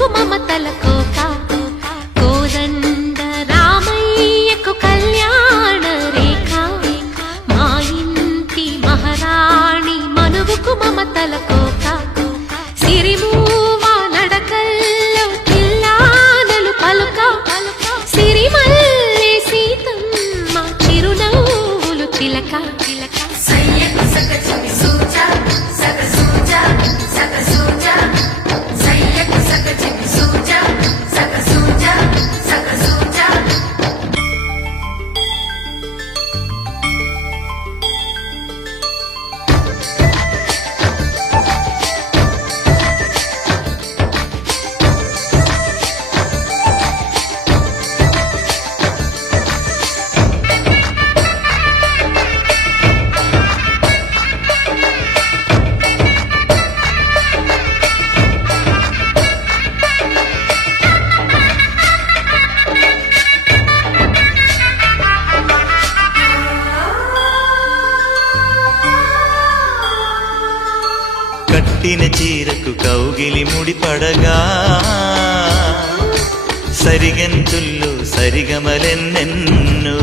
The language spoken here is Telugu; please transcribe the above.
మనువుకు మమతల కోక కోదండ రామయ్యకు కళ్యాణ రేఖ మా ఇంటి మహారాణి మనువుకు మమతల కోక సిరిమూవ నడకల్లో తిల్లానలు పలుక సిరిమల్లె సీతమ్మ చిరునవ్వులు చిలక కట్టిన చీరకు కౌగిలి ముడిపడగా సరిగంతుల్లో సరిగమలెన్నెన్నో